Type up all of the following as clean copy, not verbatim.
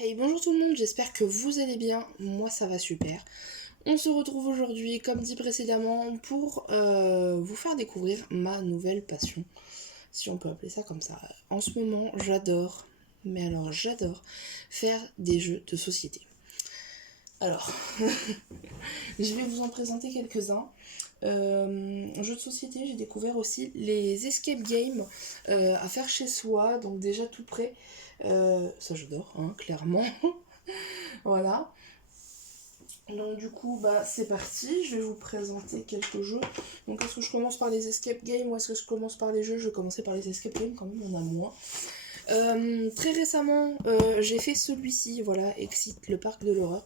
Hey, bonjour tout le monde, j'espère que vous allez bien, moi ça va super. On se retrouve aujourd'hui, comme dit précédemment, pour vous faire découvrir ma nouvelle passion, si on peut appeler ça comme ça. En ce moment, j'adore, mais alors j'adore, faire des jeux de société. Alors, je vais vous en présenter quelques-uns. Jeux de société, j'ai découvert aussi les escape games à faire chez soi, donc déjà tout prêt. Ça j'adore, hein, clairement. Voilà. Donc du coup, bah c'est parti, je vais vous présenter quelques jeux. Donc est-ce que je commence par les escape games ou est-ce que je commence par les jeux? Je vais commencer par les escape games, quand même on a moins. Très récemment, j'ai fait celui-ci, voilà, Exit, le parc de l'horreur.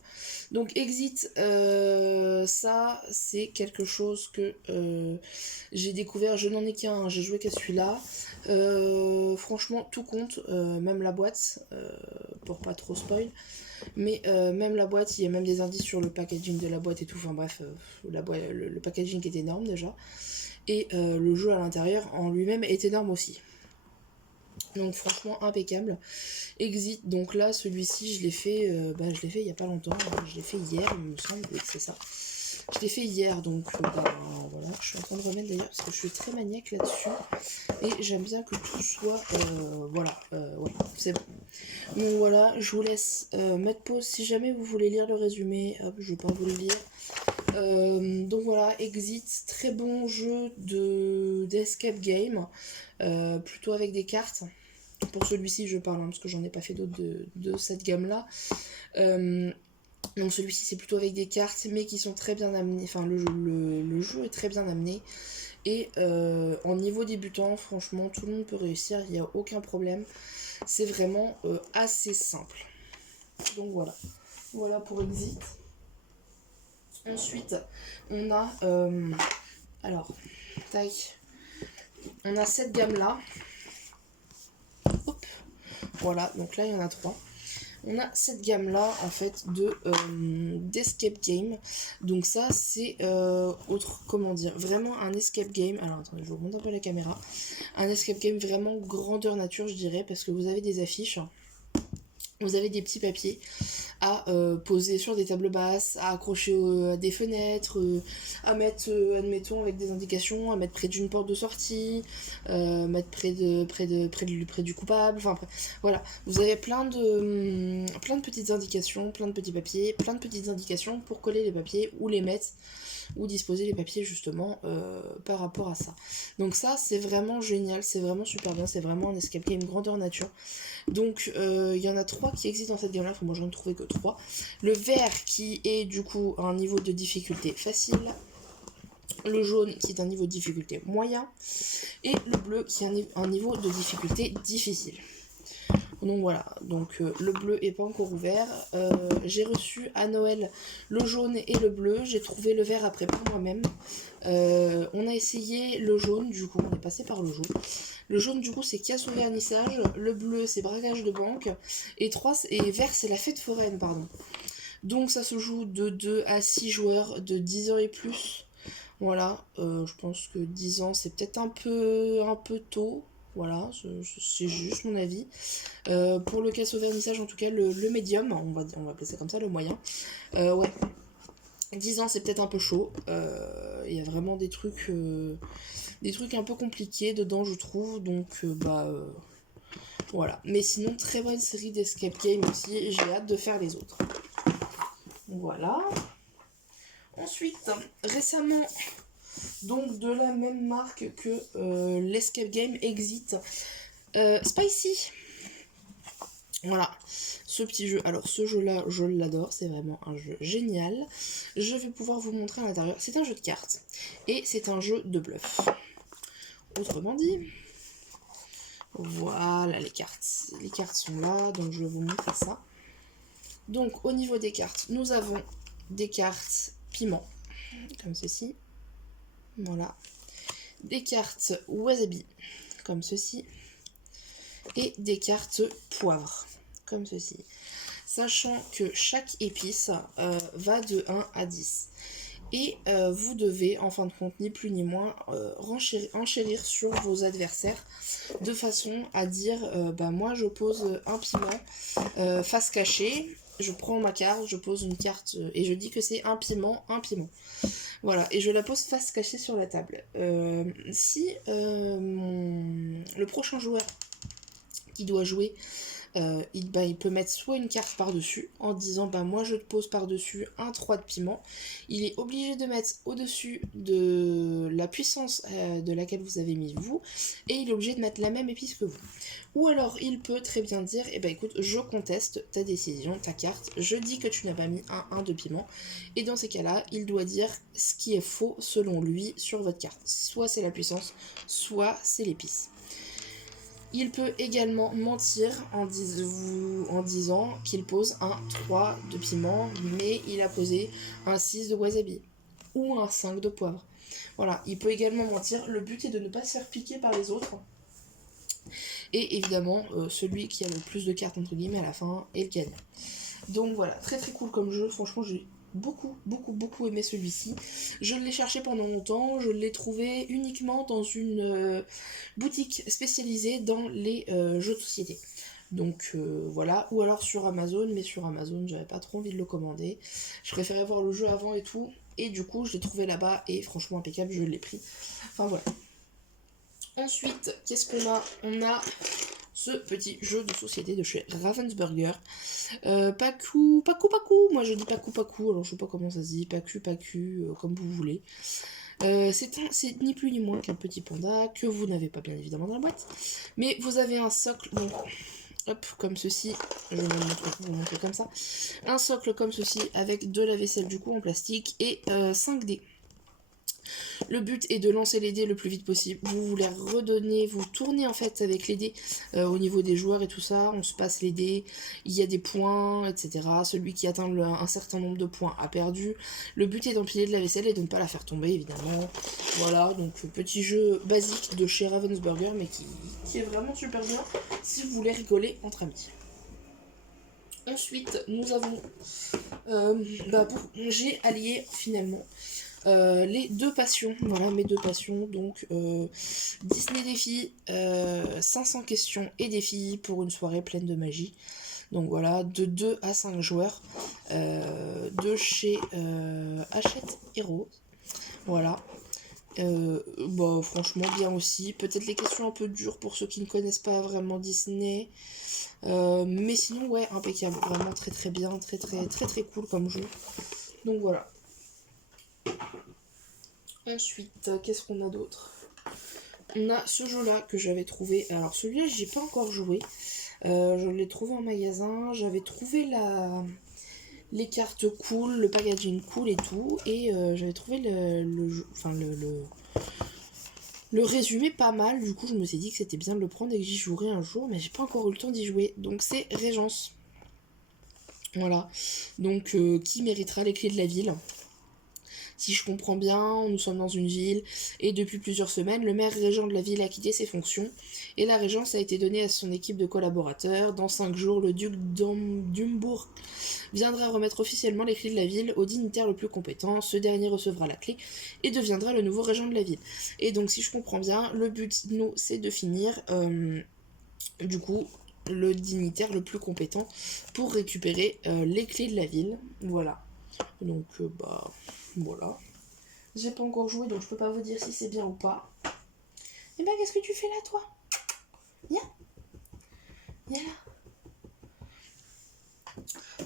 Donc Exit, ça c'est quelque chose que j'ai découvert, je n'en ai qu'un, j'ai joué qu'à celui-là. Franchement, tout compte, même la boîte, pour pas trop spoil. Mais même la boîte, il y a même des indices sur le packaging de la boîte et tout. Enfin bref, le packaging est énorme déjà. Et le jeu à l'intérieur en lui-même est énorme aussi. Donc franchement impeccable. Exit, donc là celui-ci je l'ai fait il y a pas longtemps, je l'ai fait hier il me semble, oui c'est ça. Je l'ai fait hier donc voilà, je suis en train de remettre d'ailleurs parce que je suis très maniaque là-dessus et j'aime bien que tout soit ouais, c'est bon. Donc voilà, je vous laisse mettre pause si jamais vous voulez lire le résumé, hop, je vais pas vous le lire. Donc voilà, Exit, très bon jeu d'escape game, plutôt avec des cartes. Pour celui-ci je parle, hein, parce que j'en ai pas fait d'autres de cette gamme-là. Donc celui-ci c'est plutôt avec des cartes, mais qui sont très bien amenées, enfin le jeu est très bien amené. Et en niveau débutant, franchement, tout le monde peut réussir, il n'y a aucun problème. C'est vraiment assez simple. Donc voilà. Voilà pour Exit. Ensuite, on a... alors, tac. On a cette gamme-là. Hop. Voilà, donc là, il y en a 3. On a cette gamme-là, en fait, d'escape game. Donc ça, c'est comment dire, vraiment un escape game. Alors, attendez, je vous remonte un peu la caméra. Un escape game vraiment grandeur nature, je dirais, parce que vous avez des affiches. Vous avez des petits papiers à poser sur des tables basses, à accrocher à des fenêtres, à mettre, admettons, avec des indications, à mettre près d'une porte de sortie, mettre près du coupable, enfin voilà. Vous avez plein de petites indications, plein de petits papiers, plein de petites indications pour coller les papiers ou les mettre ou disposer les papiers justement par rapport à ça. Donc ça c'est vraiment génial, c'est vraiment super bien, c'est vraiment un escape game grandeur nature. Donc il y en a 3 qui existent dans cette gamme là, moi j'en ai trouvé que 3. Le vert qui est du coup un niveau de difficulté facile, le jaune qui est un niveau de difficulté moyen, et le bleu qui est un niveau de difficulté difficile. Donc voilà, donc le bleu est pas encore ouvert. J'ai reçu à Noël le jaune et le bleu. J'ai trouvé le vert après par moi-même. On a essayé le jaune, du coup on est passé par le jaune. Le jaune du coup c'est casse au vernissage. Le bleu c'est braquage de banque. Et vert c'est la fête foraine, pardon. Donc ça se joue de 2 à 6 joueurs de 10 ans et plus. Voilà, je pense que 10 ans c'est peut-être un peu tôt. Voilà, c'est juste mon avis. Pour le casse au vernissage, en tout cas, le médium, on va appeler ça comme ça, le moyen. Ouais, 10 ans, c'est peut-être un peu chaud. Il y a vraiment des trucs un peu compliqués dedans, je trouve. Donc, voilà. Mais sinon, très bonne série d'escape game aussi. J'ai hâte de faire les autres. Voilà. Ensuite, récemment, donc de la même marque que l'escape game Exit, Spicy. Voilà, ce petit jeu. Alors ce jeu-là, je l'adore, c'est vraiment un jeu génial. Je vais pouvoir vous montrer à l'intérieur. C'est un jeu de cartes et c'est un jeu de bluff. Autrement dit, voilà les cartes. Les cartes sont là, donc je vais vous montrer ça. Donc au niveau des cartes, nous avons des cartes piment, comme ceci. Voilà. Des cartes wasabi, comme ceci. Et des cartes poivre, comme ceci. Sachant que chaque épice va de 1 à 10. Et vous devez, en fin de compte, ni plus ni moins, enchérir sur vos adversaires de façon à dire bah moi je pose un piment face cachée, je prends ma carte, je pose une carte et je dis que c'est un piment. Voilà, et je la pose face cachée sur la table. Si le prochain joueur qui doit jouer, il peut mettre soit une carte par-dessus en disant bah moi je te pose par-dessus un 3 de piment. Il est obligé de mettre au-dessus de la puissance de laquelle vous avez mis vous, et il est obligé de mettre la même épice que vous. Ou alors il peut très bien dire eh ben écoute, je conteste ta décision, ta carte, je dis que tu n'as pas mis un 1 de piment, et dans ces cas-là, il doit dire ce qui est faux selon lui sur votre carte. Soit c'est la puissance, soit c'est l'épice. Il peut également mentir en disant qu'il pose un 3 de piment, mais il a posé un 6 de wasabi ou un 5 de poivre. Voilà, il peut également mentir. Le but est de ne pas se faire piquer par les autres. Et évidemment, celui qui a le plus de cartes entre guillemets à la fin est le gagnant. Donc voilà, très très cool comme jeu. Franchement, j'ai beaucoup aimé celui-ci. Je l'ai cherché pendant longtemps, je l'ai trouvé uniquement dans une boutique spécialisée dans les jeux de société. Donc voilà, ou alors sur Amazon, mais sur Amazon j'avais pas trop envie de le commander. Je préférais voir le jeu avant et tout, et du coup je l'ai trouvé là-bas et franchement impeccable, je l'ai pris. Enfin voilà. Ensuite, qu'est-ce qu'on a ? On a ce petit jeu de société de chez Ravensburger. Pacu, moi je dis Pacu, alors je sais pas comment ça se dit, Pacu, comme vous voulez. C'est ni plus ni moins qu'un petit panda que vous n'avez pas bien évidemment dans la boîte, mais vous avez un socle, donc hop, comme ceci, je vais vous montrer comme ça, un socle comme ceci avec de la vaisselle du coup en plastique et 5 dés. Le but est de lancer les dés le plus vite possible. Vous les redonnez, vous tournez en fait avec les dés au niveau des joueurs et tout ça. On se passe les dés, il y a des points, etc. Celui qui atteint un certain nombre de points a perdu. Le but est d'empiler de la vaisselle et de ne pas la faire tomber évidemment. Voilà, donc petit jeu basique de chez Ravensburger mais qui est vraiment super bien si vous voulez rigoler entre amis. Ensuite, nous avons... j'ai allié finalement les deux passions, voilà mes deux passions, donc Disney Défi, 500 questions et défis pour une soirée pleine de magie. Donc voilà, de 2 à 5 joueurs, de chez Hachette Heroes, voilà. Franchement bien aussi, peut-être les questions un peu dures pour ceux qui ne connaissent pas vraiment Disney, mais sinon ouais, impeccable, vraiment très très bien, très cool comme jeu, donc voilà. Ensuite, qu'est-ce qu'on a d'autre ? On a ce jeu-là que j'avais trouvé. Alors celui-là, j'ai pas encore joué. Je l'ai trouvé en magasin. J'avais trouvé les cartes cool, le packaging cool et tout. Et j'avais trouvé le résumé pas mal. Du coup, je me suis dit que c'était bien de le prendre et que j'y jouerais un jour. Mais j'ai pas encore eu le temps d'y jouer. Donc c'est Régence. Voilà. Donc qui méritera les clés de la ville ? Si je comprends bien, nous sommes dans une ville et depuis plusieurs semaines, le maire régent de la ville a quitté ses fonctions et la régence a été donnée à son équipe de collaborateurs. Dans 5 jours, le duc d'Umbourg viendra remettre officiellement les clés de la ville au dignitaire le plus compétent. Ce dernier recevra la clé et deviendra le nouveau régent de la ville. Et donc, si je comprends bien, le but, nous, c'est de finir, du coup, le dignitaire le plus compétent pour récupérer les clés de la ville. Voilà. Donc, voilà. J'ai pas encore joué, donc je peux pas vous dire si c'est bien ou pas. Et qu'est-ce que tu fais là, toi ? Viens. Viens là.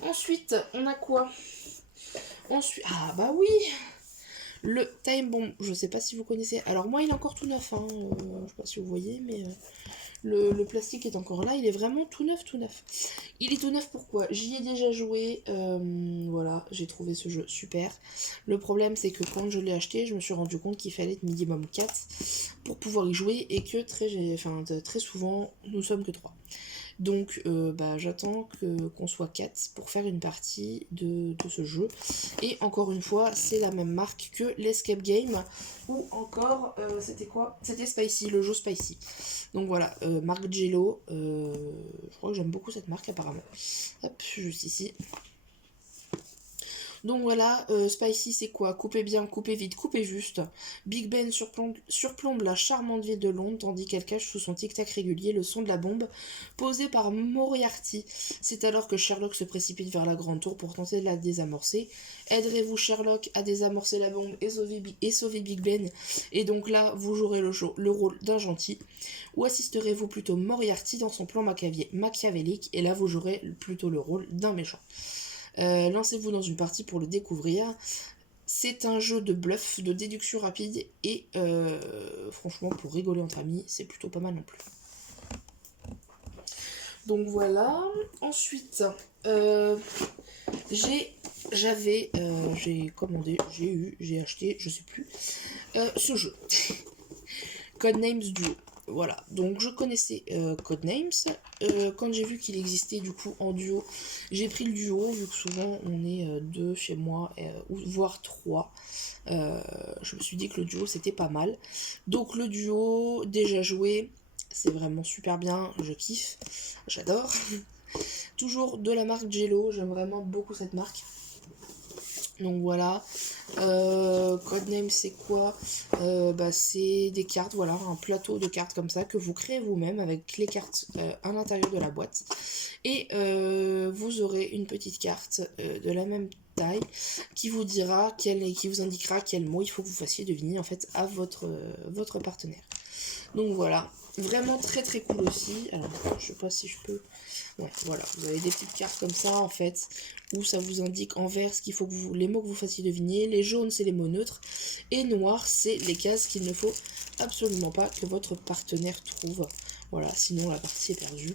Ensuite, on a quoi ? Ah bah oui, le Time Bomb. Je sais pas si vous connaissez. Alors moi, il est encore tout neuf, hein. Je sais pas si vous voyez, mais le plastique est encore là. Il est vraiment tout neuf. Il est tout neuf pourquoi ? J'y ai déjà joué. Voilà, j'ai trouvé ce jeu super. Le problème, c'est que quand je l'ai acheté, je me suis rendu compte qu'il fallait être minimum 4 pour pouvoir y jouer et que très souvent, nous sommes que 3. Donc j'attends qu'on soit 4 pour faire une partie de ce jeu. Et encore une fois, c'est la même marque que l'Escape Game. Ou encore, c'était quoi ? C'était Spicy, le jeu Spicy. Donc voilà, marque Jello. Je crois que j'aime beaucoup cette marque apparemment. Hop, juste ici. Donc voilà, Spicy c'est quoi? Coupez bien, coupez vite, coupez juste. Big Ben surplombe la charmante ville de Londres tandis qu'elle cache sous son tic-tac régulier le son de la bombe posée par Moriarty. C'est alors que Sherlock se précipite vers la grande tour pour tenter de la désamorcer. Aiderez-vous Sherlock à désamorcer la bombe et sauver Big Ben? Et donc là, vous jouerez le rôle d'un gentil. Ou assisterez-vous plutôt Moriarty dans son plan machiavélique? Et là, vous jouerez plutôt le rôle d'un méchant. Lancez-vous dans une partie pour le découvrir. C'est un jeu de bluff, de déduction rapide et franchement pour rigoler entre amis, c'est plutôt pas mal non plus. Donc voilà. Ensuite, j'ai acheté, je sais plus, ce jeu. Codenames Duo. Voilà, donc je connaissais Codenames. Quand j'ai vu qu'il existait du coup en duo, j'ai pris le duo, vu que souvent on est deux chez moi, voire trois. Je me suis dit que le duo c'était pas mal. Donc le duo, déjà joué, c'est vraiment super bien, je kiffe, j'adore. Toujours de la marque Jello, j'aime vraiment beaucoup cette marque. Donc voilà. Codename c'est quoi? C'est des cartes, voilà, un plateau de cartes comme ça que vous créez vous-même avec les cartes à l'intérieur de la boîte. Et vous aurez une petite carte de la même taille qui vous indiquera quel mot il faut que vous fassiez deviner en fait à votre partenaire. Donc voilà, vraiment très très cool aussi. Alors je sais pas si je peux. Ouais, voilà, vous avez des petites cartes comme ça en fait, où ça vous indique en vert ce qu'il faut que les mots que vous fassiez deviner, les jaunes c'est les mots neutres, et noir c'est les cases qu'il ne faut absolument pas que votre partenaire trouve. Voilà, sinon la partie est perdue.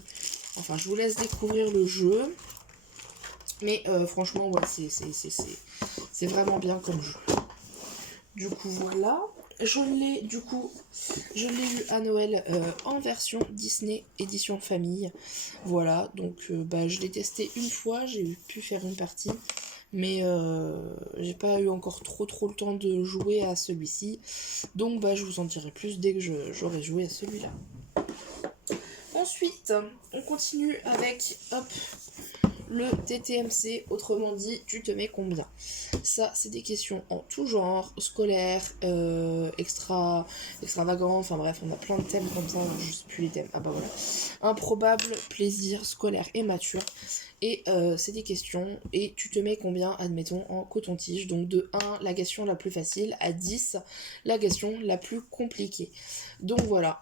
Enfin, je vous laisse découvrir le jeu, mais franchement, ouais, c'est vraiment bien comme jeu. Du coup, voilà. Je l'ai eu à Noël en version Disney édition famille. Voilà, donc je l'ai testé une fois, j'ai pu faire une partie, mais j'ai pas eu encore trop le temps de jouer à celui-ci. Donc je vous en dirai plus dès que j'aurai joué à celui-là. Ensuite, on continue avec le TTMC, autrement dit, tu te mets combien? Ça, c'est des questions en tout genre, scolaire, extravagant, enfin bref, on a plein de thèmes comme ça, je sais plus les thèmes. Ah bah voilà. Improbable, plaisir, scolaire et mature. Et c'est des questions, et tu te mets combien, admettons, en coton-tige. Donc de 1, la question la plus facile, à 10, la question la plus compliquée. Donc voilà.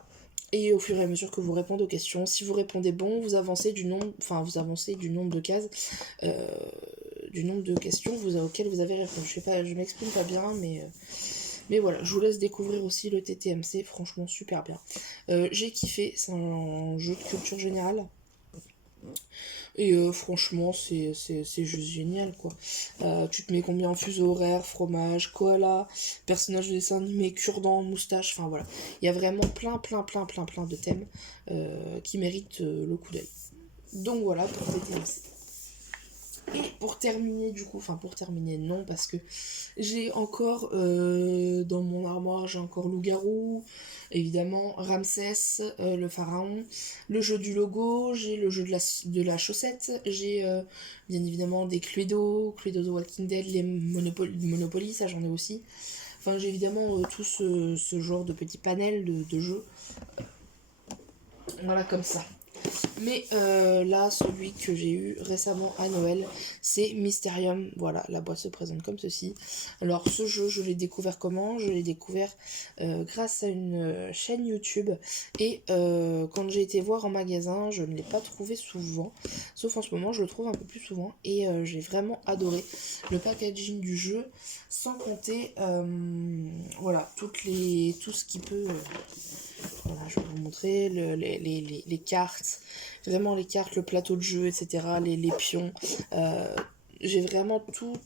Et au fur et à mesure que vous répondez aux questions, si vous répondez bon, vous avancez du nombre de cases, du nombre de questions auxquelles vous avez répondu. Je sais pas, je m'exprime pas bien, mais voilà, je vous laisse découvrir aussi le TTMC, franchement super bien. J'ai kiffé, c'est un jeu de culture générale. Et franchement, c'est juste génial, quoi. Tu te mets combien en fuseau horaire, fromage, koala, personnage de dessin animé, cure-dent, moustache, enfin voilà. Il y a vraiment plein de thèmes qui méritent le coup d'œil. Donc voilà pour TTMC. Et pour terminer, non, parce que j'ai encore dans mon armoire, j'ai encore Loup-garou, évidemment, Ramsès, le pharaon, le jeu du logo, j'ai le jeu de la chaussette, j'ai bien évidemment des Cluedo de Walking Dead, les Monopoly, ça j'en ai aussi. Enfin, j'ai évidemment tout ce genre de petits panels de jeux. Voilà, comme ça. Mais là, celui que j'ai eu récemment à Noël, c'est Mysterium. Voilà, la boîte se présente comme ceci. Alors, ce jeu, je l'ai découvert comment? Je l'ai découvert grâce à une chaîne YouTube. Et quand j'ai été voir en magasin, je ne l'ai pas trouvé souvent. Sauf en ce moment, je le trouve un peu plus souvent. Et j'ai vraiment adoré le packaging du jeu. Sans compter, voilà, tout ce qui peut... Voilà, je vais vous montrer les cartes, vraiment les cartes, le plateau de jeu, etc., les pions. J'ai vraiment tout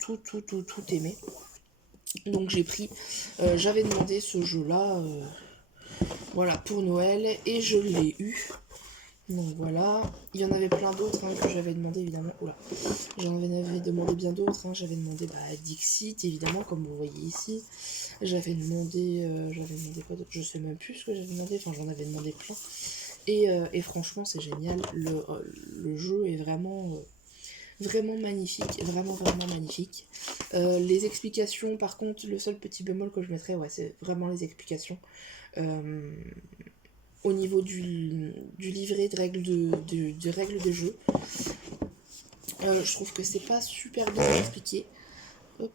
aimé. Donc j'ai pris, j'avais demandé ce jeu-là, voilà, pour Noël, et je l'ai eu. Donc voilà, il y en avait plein d'autres que j'avais demandé évidemment. Oula, j'en avais demandé bien d'autres. J'avais demandé Dixit évidemment, comme vous voyez ici. J'avais demandé quoi d'autre? Je sais même plus ce que j'avais demandé. Enfin, j'en avais demandé plein. Et franchement, c'est génial. Le jeu est vraiment Vraiment magnifique, vraiment magnifique. Les explications, par contre, le seul petit bémol que je mettrais, ouais, c'est vraiment les explications. Au niveau du livret de règles de règles de jeu. Je trouve que c'est pas super bien expliqué. Hop.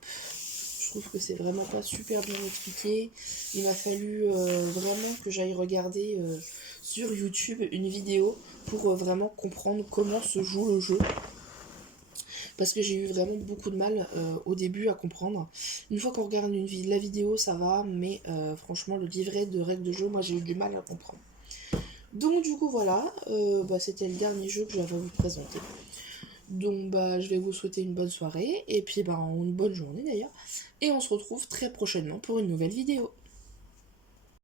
Je trouve que c'est vraiment pas super bien expliqué. Il m'a fallu vraiment que j'aille regarder sur YouTube une vidéo pour vraiment comprendre comment se joue le jeu. Parce que j'ai eu vraiment beaucoup de mal au début à comprendre. Une fois qu'on regarde la vidéo, ça va, mais franchement, le livret de règles de jeu, moi j'ai eu du mal à comprendre. Donc du coup voilà, c'était le dernier jeu que j'avais à vous présenter. Donc je vais vous souhaiter une bonne soirée, et puis une bonne journée d'ailleurs. Et on se retrouve très prochainement pour une nouvelle vidéo.